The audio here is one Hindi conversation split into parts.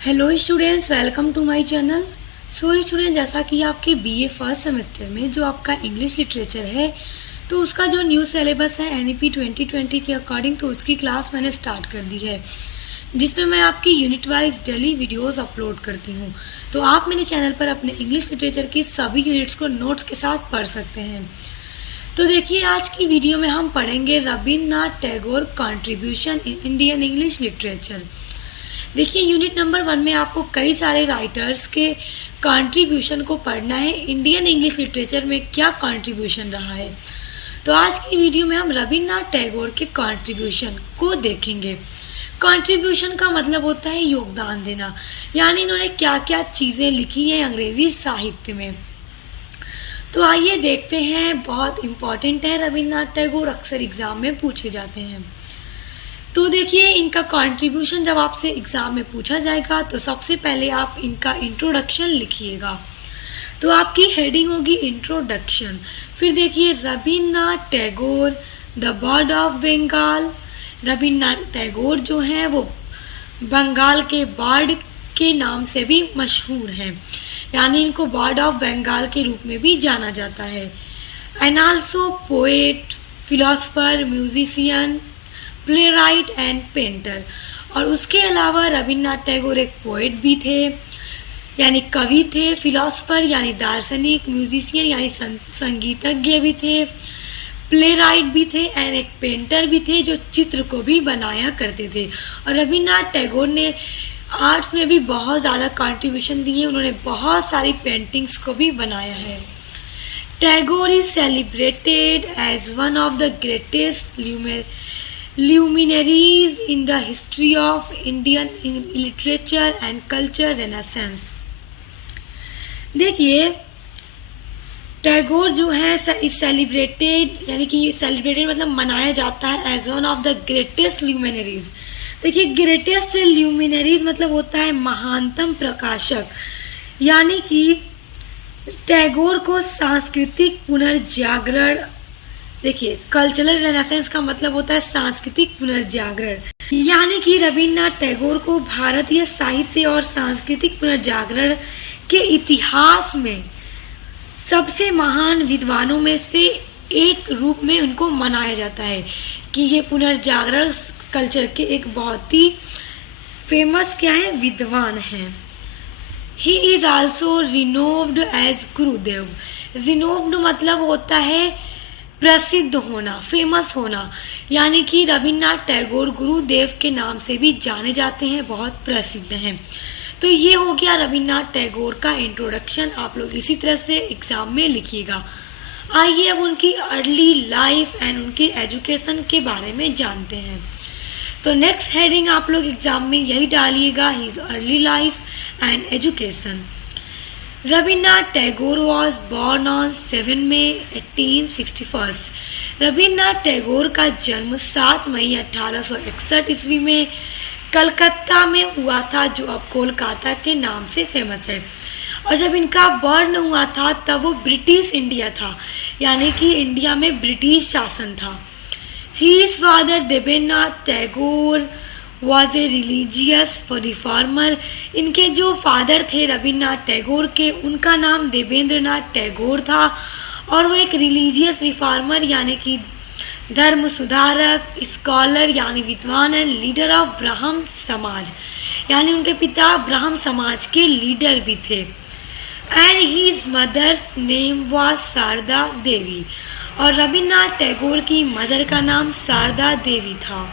Hello students, welcome to my channel. So student, जैसा कि आपके बीए फर्स्ट सेमेस्टर में जो आपका इंग्लिश लिटरेचर है तो उसका जो न्यू सिलेबस है एनईपी 2020 के अकॉर्डिंग, तो उसकी क्लास मैंने स्टार्ट कर दी है, जिसमें मैं आपकी unit wise daily videos upload करती हूँ। तो आप मेरे चैनल पर अपने इंग्लिश लिटरेचर की सभी यूनिट्स को नोट्स के साथ पढ़ सकते हैं। तो देखिए, आज की वीडियो में हम पढ़ेंगे Rabindranath Tagore contribution in Indian English literature. देखिए, यूनिट नंबर 1 में आपको कई सारे राइटर्स के कंट्रीब्यूशन को पढ़ना है। इंडियन इंग्लिश लिटरेचर में क्या कंट्रीब्यूशन रहा है, तो आज की वीडियो में हम रविन्द्रनाथ टैगोर के कंट्रीब्यूशन को देखेंगे। कंट्रीब्यूशन का मतलब होता है योगदान देना, यानी इन्होंने क्या क्या चीज़ें लिखी हैं अंग्रेजी साहित्य में। तो आइए देखते हैं, बहुत इम्पॉर्टेंट है रविन्द्रनाथ टैगोर, अक्सर एग्जाम में पूछे जाते हैं। तो देखिए, इनका कंट्रीब्यूशन जब आपसे एग्जाम में पूछा जाएगा तो सबसे पहले आप इनका इंट्रोडक्शन लिखिएगा। तो आपकी हेडिंग होगी इंट्रोडक्शन। फिर देखिए, Rabindranath Tagore the bird of Bengal. Rabindranath Tagore जो हैं वो बंगाल के बर्ड के नाम से भी मशहूर हैं, यानी इनको बर्ड ऑफ बंगाल के रूप में भी जाना जाता है। And also poet, philosopher, musician, play right and painter. और उसके अलावा रविन्द्रनाथ टैगोर एक पोएट भी थे, यानी कवि थे, फिलोसफर यानी दार्शनिक, म्यूजिशियन यानी संगीतज्ञ भी थे, प्ले राइट भी थे एंड एक पेंटर भी थे जो चित्र को भी बनाया करते थे। और रविन्द्रनाथ टैगोर ने आर्ट्स में भी बहुत ज़्यादा कंट्रीब्यूशन दिए, उन्होंने बहुत सारी पेंटिंग्स को भी बनाया है। Tagore is celebrated as one of the greatest luminaries in the history of Indian literature and culture renaissance। देखिए, टैगोर जो है इस सेलिब्रेटेड, यानी कि सेलिब्रेटेड मतलब मनाया जाता है as one of the greatest luminaries. देखिए, ग्रेटेस्ट ल्यूमिनरीज मतलब होता है महानतम प्रकाशक, यानी कि टैगोर को सांस्कृतिक पुनर्जागरण, देखिए कल्चरल रेनेसेंस का मतलब होता है सांस्कृतिक पुनर्जागरण, यानी कि रविन्द्रनाथ टैगोर को भारतीय साहित्य और सांस्कृतिक पुनर्जागरण के इतिहास में सबसे महान विद्वानों में से एक रूप में उनको मनाया जाता है कि ये पुनर्जागरण कल्चर के एक बहुत ही फेमस क्या है, विद्वान हैं। ही इज आल्सो रिनोव्ड एज गुरुदेव। रिनोव्ड मतलब होता है प्रसिद्ध होना, फेमस होना, यानी कि रविन्द्रनाथ टैगोर गुरुदेव के नाम से भी जाने जाते हैं, बहुत प्रसिद्ध हैं। तो ये हो गया रविन्द्रनाथ टैगोर का इंट्रोडक्शन। आप लोग इसी तरह से एग्जाम में लिखिएगा। आइए अब उनकी अर्ली लाइफ एंड उनकी एजुकेशन के बारे में जानते हैं। तो नेक्स्ट हेडिंग आप लोग एग्जाम में यही डालिएगा, his early life and education. Rabindranath Tagore was born on 7 मई 1861। रविन्द्रनाथ टैगोर का जन्म 7 मई 1861 ईस्वी में कलकत्ता में हुआ था, जो अब कोलकाता के नाम से फेमस है। और जब इनका बर्न हुआ था तब वो ब्रिटिश इंडिया था, यानी कि इंडिया में ब्रिटिश शासन था। His father Debendranath Tagore was a religious reformer. इनके जो फादर थे रविन्द्रनाथ टैगोर के, उनका नाम देवेंद्रनाथ टैगोर था और वो एक रिलीजियस रिफॉर्मर यानी कि धर्म सुधारक, स्कॉलर यानी विद्वान एंड लीडर ऑफ ब्राह्म समाज, यानी उनके पिता ब्राह्म समाज के लीडर भी थे। And his mother's name was Sharda Devi, और रविन्द्रनाथ टैगोर की मदर का नाम शारदा देवी था।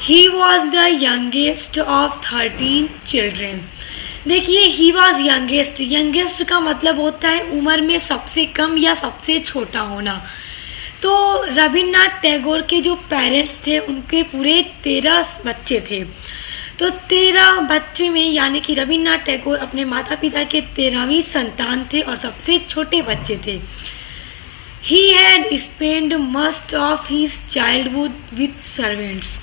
He was the youngest of 13 children। देखिए, he was youngest, youngest का मतलब होता है उम्र में सबसे कम या सबसे छोटा होना। तो रविन्द्रनाथ टैगोर के जो पेरेंट्स थे उनके पूरे 13 बच्चे थे। तो 13 बच्चे में, यानी कि रविन्द्रनाथ टैगोर अपने माता पिता के 13वीं संतान थे और सबसे छोटे बच्चे थे। He had spent most of his childhood with servants।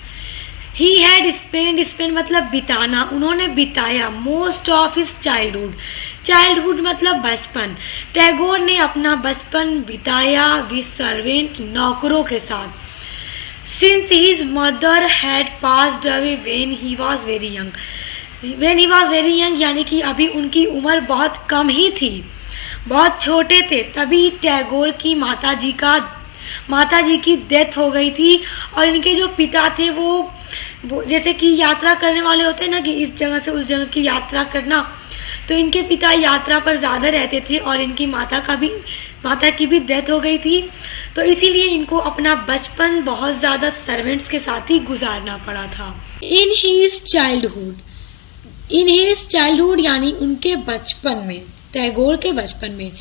He had spend मतलब बिताना, उन्होंने बिताया most of his childhood. Childhood मतलब बचपन। टैगोर ने अपना बचपन बिताया विद सर्वेंट, नौकरों के साथ। Since his mother had passed away when he was very young. When he was very young, यानी कि अभी उनकी उम्र बहुत कम ही थी, बहुत छोटे थे, तभी टैगोर की माता जी की डेथ हो गई थी। और इनके जो पिता थे वो जैसे कि यात्रा करने वाले होते हैं ना, कि इस जगह से उस जगह की यात्रा करना, तो इनके पिता यात्रा पर ज़्यादा रहते थे और इनकी माता की भी डेथ हो गई थी। तो इसीलिए इनको अपना बचपन बहुत ज़्यादा सर्वेंट्स के साथ ही गुजारना पड़ा था। इन हिज चाइल्डहुड यानी उनके बचपन में, टैगोर के बचपन में,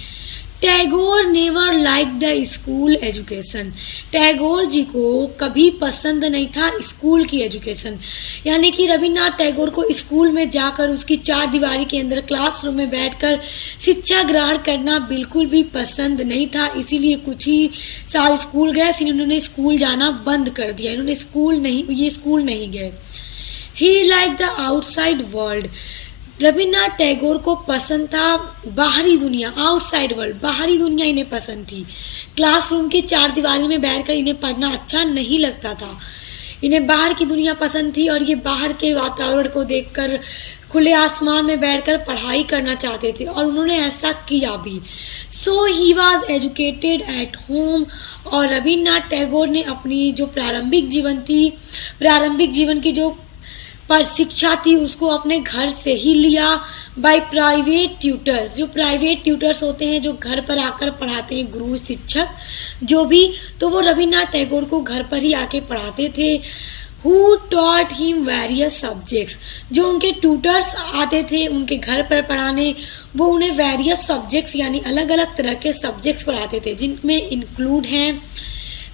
Tagore never like the school education. Tagore ji को कभी पसंद नहीं था स्कूल की एजुकेशन, यानी कि रविन्द्रनाथ टैगोर को स्कूल में जाकर उसकी चार दीवारी के अंदर क्लासरूम में बैठकर शिक्षा ग्रहण करना बिल्कुल भी पसंद नहीं था। इसीलिए कुछ ही साल स्कूल गए, फिर उन्होंने स्कूल जाना बंद कर दिया, इन्होंने स्कूल नहीं गए। He like the outside world. Rabindranath Tagore को पसंद था बाहरी दुनिया, आउटसाइड वर्ल्ड, बाहरी दुनिया इन्हें पसंद थी। क्लासरूम की चार दीवारी में बैठकर इन्हें पढ़ना अच्छा नहीं लगता था, इन्हें बाहर की दुनिया पसंद थी और ये बाहर के वातावरण को देखकर खुले आसमान में बैठकर पढ़ाई करना चाहते थे और उन्होंने ऐसा किया भी। So he was educated at home. और रविन्द्रनाथ टैगोर ने अपनी जो प्रारंभिक जीवन की जो पर शिक्षा थी उसको अपने घर से ही लिया, बाय प्राइवेट ट्यूटर्स। जो प्राइवेट ट्यूटर्स होते हैं जो घर पर आकर पढ़ाते हैं, गुरु शिक्षक जो भी, तो वो रविन्द्रनाथ टैगोर को घर पर ही आके पढ़ाते थे। Who taught him various subjects. जो उनके ट्यूटर्स आते थे उनके घर पर पढ़ाने, वो उन्हें वेरियस सब्जेक्ट्स यानी अलग अलग तरह के सब्जेक्ट्स पढ़ाते थे, जिनमें इंक्लूड हैं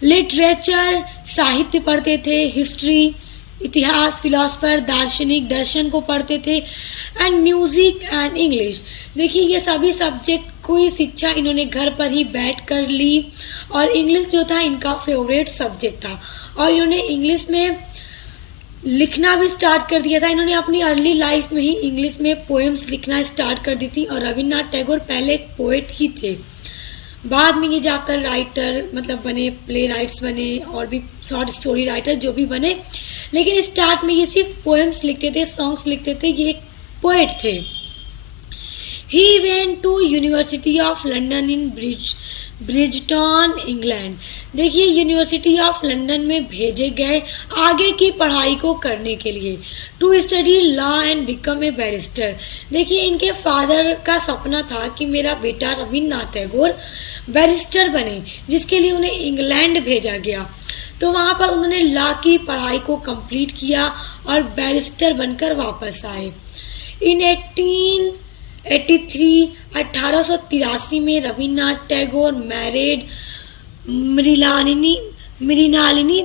लिटरेचर, साहित्य पढ़ते थे, हिस्ट्री, इतिहास, फिलोसफर, दार्शनिक, दर्शन को पढ़ते थे, एंड म्यूजिक एंड इंग्लिश। देखिए ये सभी सब्जेक्ट कोई शिक्षा इन्होंने घर पर ही बैठ कर ली और इंग्लिश जो था इनका फेवरेट सब्जेक्ट था और इन्होंने इंग्लिश में लिखना भी स्टार्ट कर दिया था। इन्होंने अपनी अर्ली लाइफ में ही इंग्लिश में पोएम्स लिखना स्टार्ट कर दी थी और रविन्द्रनाथ टैगोर पहले एक पोएट ही थे, बाद में ये जाकर राइटर मतलब बने, प्ले राइट्स बने और भी शॉर्ट स्टोरी राइटर जो भी बने, लेकिन स्टार्ट में ये सिर्फ पोएम्स लिखते थे, सॉन्ग्स लिखते थे, ये एक पोएट थे। He went to University of London in Brighton England. देखिए यूनिवर्सिटी ऑफ लंदन में भेजे गए आगे की पढ़ाई को करने के लिए, to study law and become a barrister. देखिए इनके फादर का सपना था कि मेरा बेटा रविन्द्रनाथ टैगोर बैरिस्टर बने, जिसके लिए उन्हें इंग्लैंड भेजा गया। तो वहां पर उन्होंने लॉ की पढ़ाई को कंप्लीट किया और बैरिस्टर बनकर वापस आए। इन 1883 में रविन्द्रनाथ टैगोर मैरिड मृणालिनी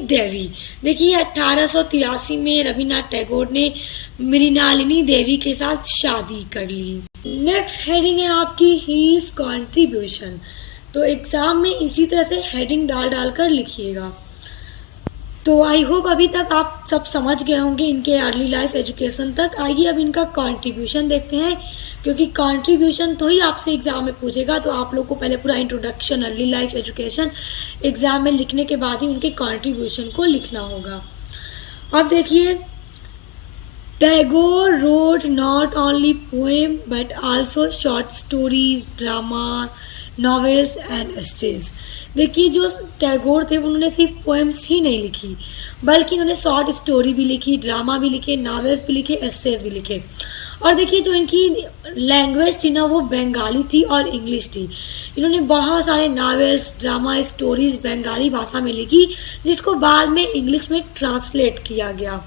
देवी। देखिए 1883 में रविन्द्रनाथ टैगोर ने मृणालिनी देवी के साथ शादी कर ली। नेक्स्ट हेडिंग है आपकी हीज कॉन्ट्रीब्यूशन। तो एग्जाम में इसी तरह से हेडिंग डाल कर लिखिएगा। तो आई होप अभी तक आप सब समझ गए होंगे इनके अर्ली लाइफ एजुकेशन तक। आइए अब इनका कंट्रीब्यूशन देखते हैं, क्योंकि कंट्रीब्यूशन तो ही आपसे एग्जाम में पूछेगा, तो आप लोग को पहले पूरा introduction early life education exam में लिखने के बाद ही उनके कंट्रीब्यूशन को लिखना होगा। अब देखिए, Tagore wrote not only poem but also short stories, drama, novels and essays. देखिए जो टैगोर थे उन्होंने सिर्फ पोएम्स ही नहीं लिखी, बल्कि उन्होंने शॉर्ट स्टोरी भी लिखी, ड्रामा भी लिखे, नॉवेल्स भी लिखे, एसेज भी लिखे। और देखिए जो इनकी लैंग्वेज थी ना वो बंगाली थी और इंग्लिश थी। इन्होंने बहुत सारे नॉवेल्स, ड्रामा, स्टोरीज बंगाली भाषा में लिखी, जिसको बाद में इंग्लिश में ट्रांसलेट किया गया।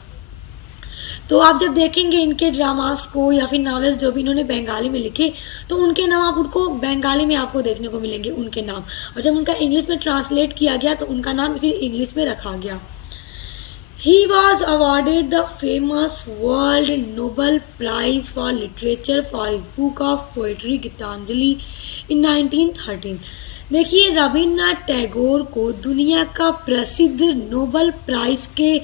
तो आप जब देखेंगे इनके ड्रामास को या फिर नॉवेल्स जो भी इन्होंने बंगाली में लिखे, तो उनके नाम आप उनको बंगाली में आपको देखने को मिलेंगे उनके नाम, और जब उनका इंग्लिश में ट्रांसलेट किया गया तो उनका नाम फिर इंग्लिश में रखा गया। He was awarded the famous World Nobel Prize for Literature for his book of poetry Geetanjali in 1913। देखिए रविन्द्रनाथ टैगोर को दुनिया का प्रसिद्ध नोबेल प्राइज के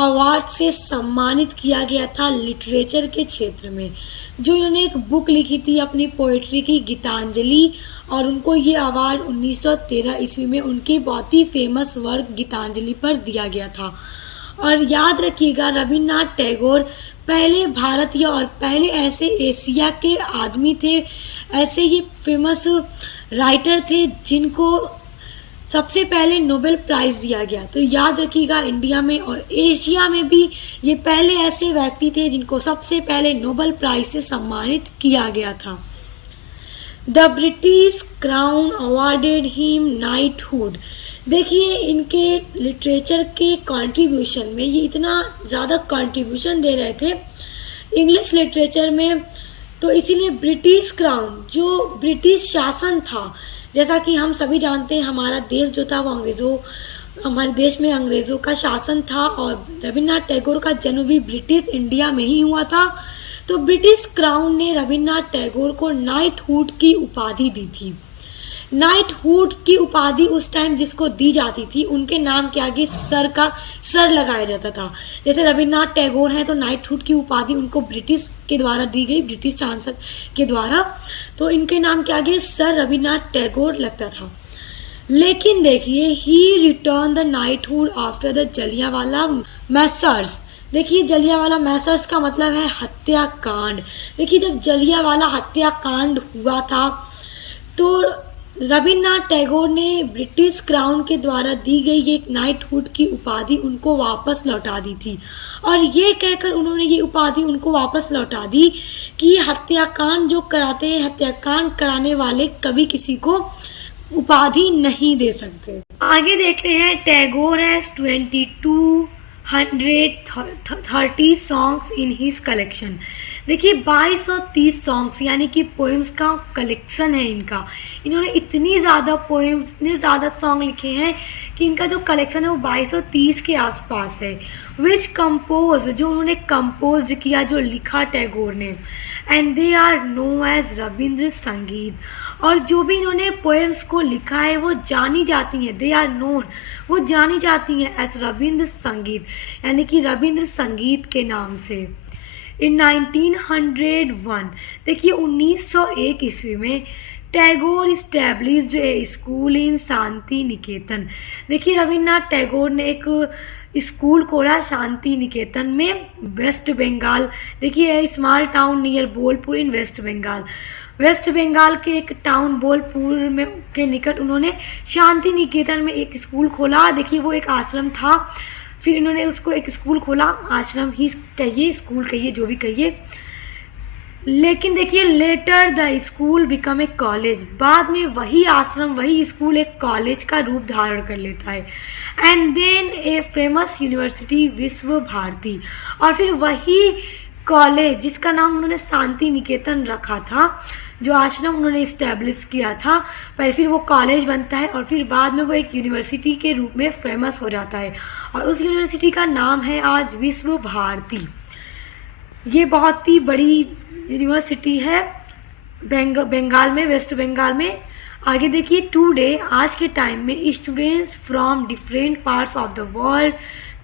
अवार्ड से सम्मानित किया गया था लिटरेचर के क्षेत्र में। जो इन्होंने एक बुक लिखी थी अपनी पोएट्री की गीतांजलि, और उनको ये अवार्ड 1913 ईस्वी में उनके बहुत ही फेमस वर्क गीतांजलि पर दिया गया था। और याद रखिएगा रविन्द्रनाथ टैगोर पहले भारतीय और पहले ऐसे एशिया के आदमी थे, ऐसे ही फेमस राइटर थे जिनको सबसे पहले नोबेल प्राइज दिया गया। तो याद रखिएगा, इंडिया में और एशिया में भी ये पहले ऐसे व्यक्ति थे जिनको सबसे पहले नोबेल प्राइज से सम्मानित किया गया था। The British crown awarded him knighthood. देखिए, इनके लिटरेचर के कंट्रीब्यूशन में ये इतना ज़्यादा कंट्रीब्यूशन दे रहे थे इंग्लिश लिटरेचर में, तो इसीलिए ब्रिटिश क्राउन, जो ब्रिटिश शासन था, जैसा कि हम सभी जानते हैं हमारा देश जो था वो हमारे देश में अंग्रेज़ों का शासन था और रविन्द्रनाथ टैगोर का जन्म भी ब्रिटिश इंडिया में ही हुआ था। तो ब्रिटिश क्राउन ने रविन्द्रनाथ टैगोर को नाइटहुड की उपाधि दी थी। नाइटहुड की उपाधि उस टाइम जिसको दी जाती थी उनके नाम के आगे सर लगाया जाता था। जैसे रविन्द्रनाथ टैगोर हैं तो नाइटहुड की उपाधि उनको ब्रिटिश के द्वारा दी गई, ब्रिटिश चांसलर के द्वारा, तो इनके नाम के आगे सर रविन्द्रनाथ टैगोर लगता था। लेकिन देखिए, he return the knighthood after the Jallianwala massacre. देखिए, जलियांवाला मैसर्स का मतलब है हत्याकांड। देखिए, जब जलियांवाला हत्याकांड हुआ था तो रविन्द्रनाथ टैगोर ने ब्रिटिश क्राउन के द्वारा दी गई ये नाइटहुड की उपाधि उनको वापस लौटा दी थी, और ये कहकर उन्होंने ये उपाधि उनको वापस लौटा दी कि हत्याकांड जो कराते हैं, हत्याकांड कराने वाले कभी किसी को उपाधि नहीं दे सकते। आगे देखते हैं, Tagore has 2230 songs in his collection. देखिए, 2230 सॉन्ग्स यानी कि पोएम्स का कलेक्शन है इनका। इन्होंने इतनी ज़्यादा पोएम्स, इतने ज़्यादा सॉन्ग लिखे हैं कि इनका जो कलेक्शन है वो 2230 के आसपास है। विच कंपोज, जो उन्होंने कंपोज किया, जो लिखा टैगोर ने, and they are known as Rabindra Sangeet. और जो भी इन्होंने पोएम्स को लिखा है वो जानी जाती हैं, दे आर नोन, वो जानी जाती हैं एज रविंद्र संगीत, यानी कि रविंद्र संगीत के नाम से। इन 1901, देखिए 1901 ईस्वी में Tagore established a school in Shantiniketan. देखिए, रविन्द्रनाथ टैगोर ने एक स्कूल खोला शांति निकेतन में, वेस्ट बंगाल। देखिए, स्मॉल टाउन नियर बोलपुर इन वेस्ट बंगाल। वेस्ट बंगाल के एक टाउन बोलपुर में के निकट उन्होंने शांति निकेतन में एक स्कूल खोला। देखिए, वो एक आश्रम था, फिर इन्होंने उसको एक स्कूल खोला, आश्रम ही कहिए, स्कूल कहिए, जो भी कहिए। लेकिन देखिए, later the school become a college. बाद में वही आश्रम, वही स्कूल एक कॉलेज का रूप धारण कर लेता है। And then a famous university, Vishwa Bharati. और फिर वही कॉलेज जिसका नाम उन्होंने शांति निकेतन रखा था, जो आश्रम उन्होंने इस्टेब्लिश किया था, पहले फिर वो कॉलेज बनता है और फिर बाद में वो एक यूनिवर्सिटी के रूप में फेमस हो जाता है, और उस यूनिवर्सिटी का नाम है आज विश्व भारती। ये बहुत ही बड़ी यूनिवर्सिटी है बंगाल में, वेस्ट बंगाल में। आगे देखिए, टुडे, आज के टाइम में students from different parts of the world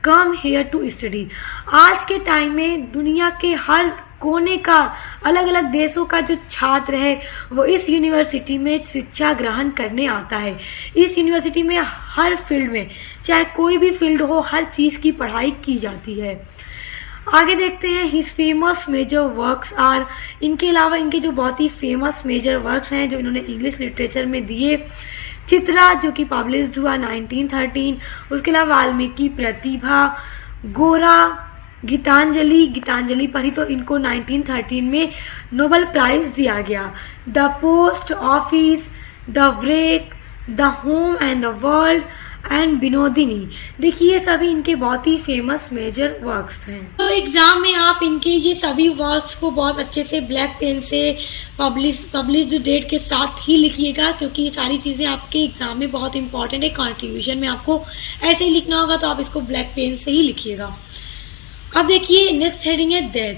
come here to study. आज के टाइम में दुनिया के हर कोने का, अलग अलग देशों का जो छात्र है वो इस यूनिवर्सिटी में शिक्षा ग्रहण करने आता है। इस यूनिवर्सिटी में हर फील्ड में, चाहे कोई भी फील्ड हो, हर चीज़ की पढ़ाई की जाती है। आगे देखते हैं, his famous major works are. इनके अलावा इनके जो बहुत ही फेमस मेजर वर्क्स हैं जो इन्होंने इंग्लिश लिटरेचर में दिए, चित्रा जो कि पब्लिश्ड हुआ 1913, उसके अलावा वाल्मीकि प्रतिभा, गोरा, गीतांजलि पढ़ी तो इनको 1913 में नोबेल प्राइज दिया गया। The post office, the break, the home and the world and Binodini. देखिए, ये सभी इनके बहुत ही फेमस मेजर वर्क्स हैं। तो एग्जाम में आप इनके ये सभी वर्क्स को बहुत अच्छे से ब्लैक पेन से पब्लिश्ड डेट के साथ ही लिखिएगा, क्योंकि ये सारी चीज़ें आपके एग्जाम में बहुत इंपॉर्टेंट है। कंट्रीब्यूशन में आपको ऐसे ही लिखना होगा, तो आप इसको ब्लैक पेन से ही लिखिएगा। अब देखिए, नेक्स्ट हेडिंग है death.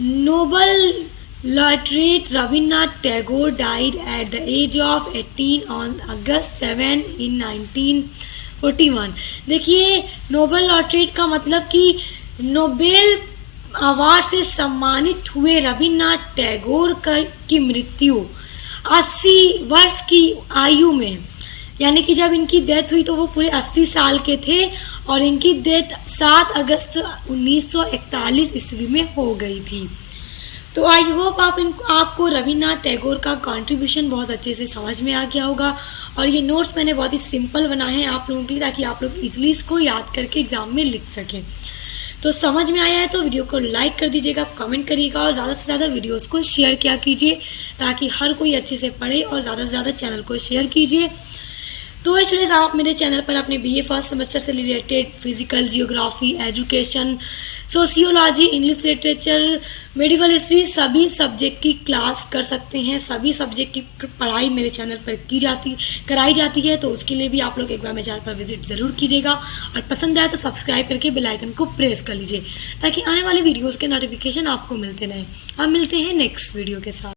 Nobel laureate Rabindranath Tagore died at the age of 18 on August 7 in 1941। देखिए, नोबेल लॉरेट का मतलब कि नोबेल अवार्ड से सम्मानित हुए रविन्द्रनाथ टैगोर की मृत्यु 80 वर्ष की आयु में, यानी कि जब इनकी डेथ हुई तो वो पूरे 80 साल के थे, और इनकी डेथ 7 अगस्त 1941 ईस्वी में हो गई थी। तो आई होप आपको रविन्द्रनाथ टैगोर का कंट्रीब्यूशन बहुत अच्छे से समझ में आ गया होगा। और ये नोट्स मैंने बहुत ही सिंपल बनाए हैं आप लोगों के लिए, ताकि आप लोग इजीली इसको याद करके एग्जाम में लिख सकें। तो समझ में आया है तो वीडियो को लाइक कर दीजिएगा, कमेंट करिएगा और ज़्यादा से ज़्यादा वीडियोस को शेयर किया कीजिए, ताकि हर कोई अच्छे से पढ़े, और ज़्यादा से ज़्यादा चैनल को शेयर कीजिए। तो स्टूडेंट्स, आप मेरे चैनल पर अपने बीए फर्स्ट सेमेस्टर से related physical, geography, education, sociology, English literature, medical history सभी सब्जेक्ट की क्लास कर सकते हैं। सभी सब्जेक्ट की पढ़ाई मेरे चैनल पर कराई जाती है। तो उसके लिए भी आप लोग एक बार मेरे चैनल पर विजिट जरूर कीजिएगा, और पसंद आए तो सब्सक्राइब करके बेल आइकन को प्रेस कर लीजिए, ताकि आने वाले वीडियोस के नोटिफिकेशन आपको मिलते रहें। अब मिलते हैं नेक्स्ट वीडियो के साथ।